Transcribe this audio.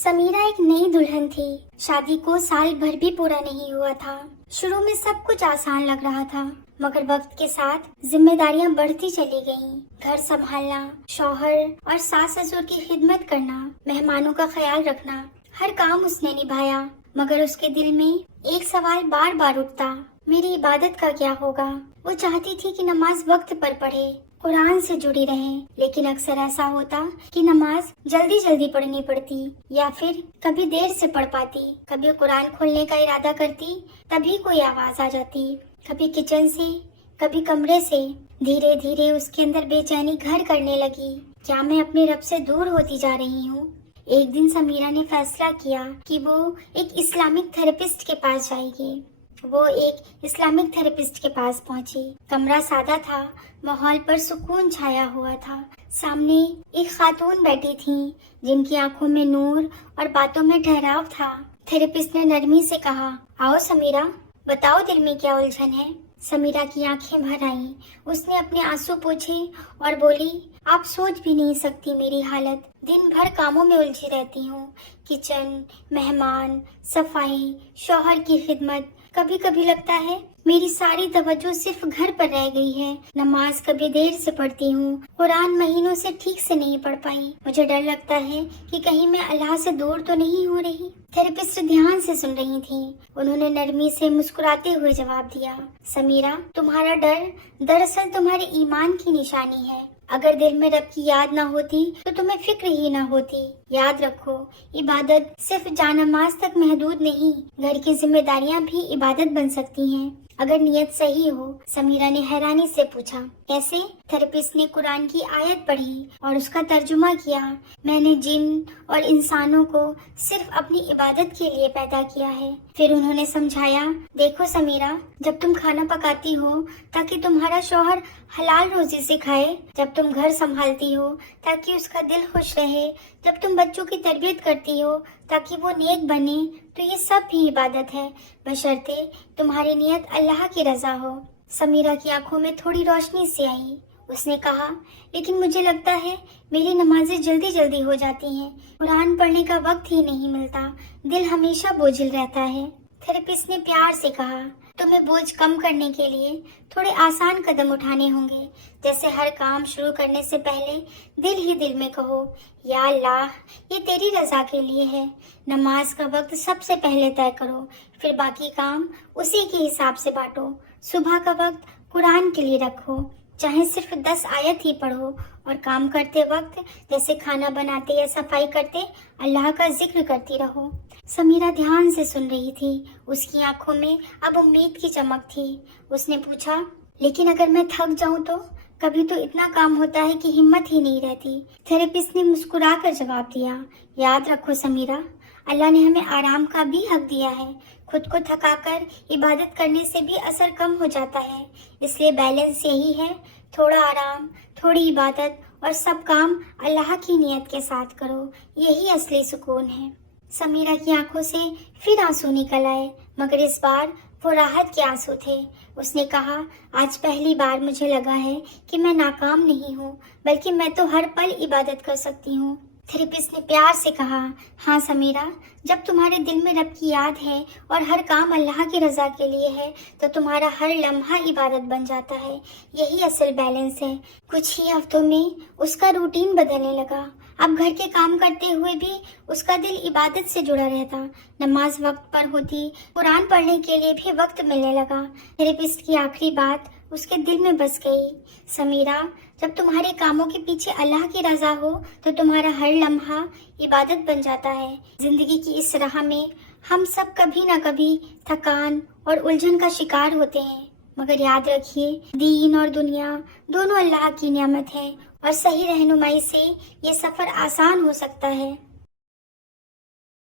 समीरा एक नई दुल्हन थी। शादी को साल भर भी पूरा नहीं हुआ था। शुरू में सब कुछ आसान लग रहा था, मगर वक्त के साथ जिम्मेदारियां बढ़ती चली गईं। घर संभालना, शौहर और सास ससुर की खिदमत करना, मेहमानों का ख्याल रखना, हर काम उसने निभाया। मगर उसके दिल में एक सवाल बार बार उठता, मेरी इबादत का क्या होगा। वो चाहती थी कि नमाज वक्त पर पढ़े, कुरान से जुड़ी रहे, लेकिन अक्सर ऐसा होता कि नमाज जल्दी जल्दी पढ़नी पड़ती या फिर कभी देर से पढ़ पाती। कभी कुरान खोलने का इरादा करती, तभी कोई आवाज आ जाती, कभी किचन से, कभी कमरे से। धीरे धीरे उसके अंदर बेचैनी घर करने लगी। क्या मैं अपने रब से दूर होती जा रही हूँ? एक दिन समीरा ने फैसला किया कि वो एक इस्लामिक थेरेपिस्ट के पास जाएगी। वो एक इस्लामिक थेरेपिस्ट के पास पहुंची। कमरा सादा था, माहौल पर सुकून छाया हुआ था। सामने एक खातून बैठी थी, जिनकी आंखों में नूर और बातों में ठहराव था। थेरेपिस्ट ने नरमी से कहा, आओ समीरा, बताओ दिल में क्या उलझन है। समीरा की आंखें भर आईं। उसने अपने आंसू पोंछे और बोली, आप सोच भी नहीं सकती मेरी हालत। दिन भर कामों में उलझी रहती हूँ, किचन, मेहमान, सफाई, शौहर की खिदमत। कभी कभी लगता है मेरी सारी तवज्जो सिर्फ घर पर रह गई है। नमाज कभी देर से पढ़ती हूँ, कुरान महीनों से ठीक से नहीं पढ़ पाई। मुझे डर लगता है कि कहीं मैं अल्लाह से दूर तो नहीं हो रही। थेरेपिस्ट ध्यान से सुन रही थी। उन्होंने नरमी से मुस्कुराते हुए जवाब दिया, समीरा, तुम्हारा डर दरअसल तुम्हारे ईमान की निशानी है। अगर दिल में रब की याद ना होती तो तुम्हें फिक्र ही ना होती। याद रखो, इबादत सिर्फ जानमाज तक महदूद नहीं, घर की जिम्मेदारियां भी इबादत बन सकती हैं, अगर नियत सही हो। समीरा ने हैरानी से पूछा, कैसे? थेरेपिस्ट ने कुरान की आयत पढ़ी और उसका तर्जुमा किया। मैंने जिन और इंसानों को सिर्फ अपनी इबादत के लिए पैदा किया है। फिर उन्होंने समझाया, देखो समीरा, जब तुम खाना पकाती हो ताकि तुम्हारा शौहर हलाल रोजी से खाए, जब तुम घर संभालती हो ताकि उसका दिल खुश रहे, जब तुम बच्चों की तरबियत करती हो ताकि वो नेक बने, तो ये सब भी इबादत है, बशर्ते तुम्हारी नियत अल्लाह की रजा हो। समीरा की आंखों में थोड़ी रोशनी सी आई। उसने कहा, लेकिन मुझे लगता है मेरी नमाजें जल्दी जल्दी हो जाती हैं, कुरान पढ़ने का वक्त ही नहीं मिलता, दिल हमेशा बोझिल रहता है। थेरेपिस्ट ने प्यार से कहा, तुम्हें बोझ कम करने के लिए थोड़े आसान कदम उठाने होंगे। जैसे हर काम शुरू करने से पहले दिल ही दिल में कहो, या अल्लाह, ये तेरी रजा के लिए है। नमाज का वक्त सबसे पहले तय करो, फिर बाकी काम उसी के हिसाब से बांटो। सुबह का वक्त कुरान के लिए रखो, चाहे सिर्फ 10 आयत ही पढ़ो, और काम करते वक्त जैसे खाना बनाते या सफाई करते अल्लाह का जिक्र करती रहो। समीरा ध्यान से सुन रही थी। उसकी आंखों में अब उम्मीद की चमक थी। उसने पूछा, लेकिन अगर मैं थक जाऊं तो? कभी तो इतना काम होता है कि हिम्मत ही नहीं रहती। थेरेपिस्ट ने मुस्कुराकर जवाब दिया, याद रखो समीरा, अल्लाह ने हमें आराम का भी हक दिया है। खुद को थकाकर इबादत करने से भी असर कम हो जाता है। इसलिए बैलेंस यही है, थोड़ा आराम, थोड़ी इबादत और सब काम अल्लाह की नियत के साथ करो। यही असली सुकून है। समीरा की आंखों से फिर आंसू निकल आए, मगर इस बार वो राहत के आंसू थे। उसने कहा, आज पहली बार मुझे लगा है कि मैं नाकाम नहीं हूँ, बल्कि मैं तो हर पल इबादत कर सकती हूँ। थेरेपिस्ट ने प्यार से कहा, हाँ समीरा, जब तुम्हारे दिल में रब की याद है और हर काम अल्लाह की रजा के लिए है, तो तुम्हारा हर लम्हा इबादत बन जाता है। यही असल बैलेंस है। कुछ ही हफ्तों में उसका रूटीन बदलने लगा। अब घर के काम करते हुए भी उसका दिल इबादत से जुड़ा रहता। नमाज वक्त पर होती, कुरान पढ़ने के लिए भी वक्त मिलने लगा। थेरेपिस्ट की आखिरी बात उसके दिल में बस गई, समीरा, जब तुम्हारे कामों के पीछे अल्लाह की रजा हो तो तुम्हारा हर लम्हा इबादत बन जाता है। जिंदगी की इस राह में हम सब कभी ना कभी थकान और उलझन का शिकार होते हैं, मगर याद रखिए, दीन और दुनिया दोनों अल्लाह की नियामत है, और सही रहनुमाई से ये सफर आसान हो सकता है।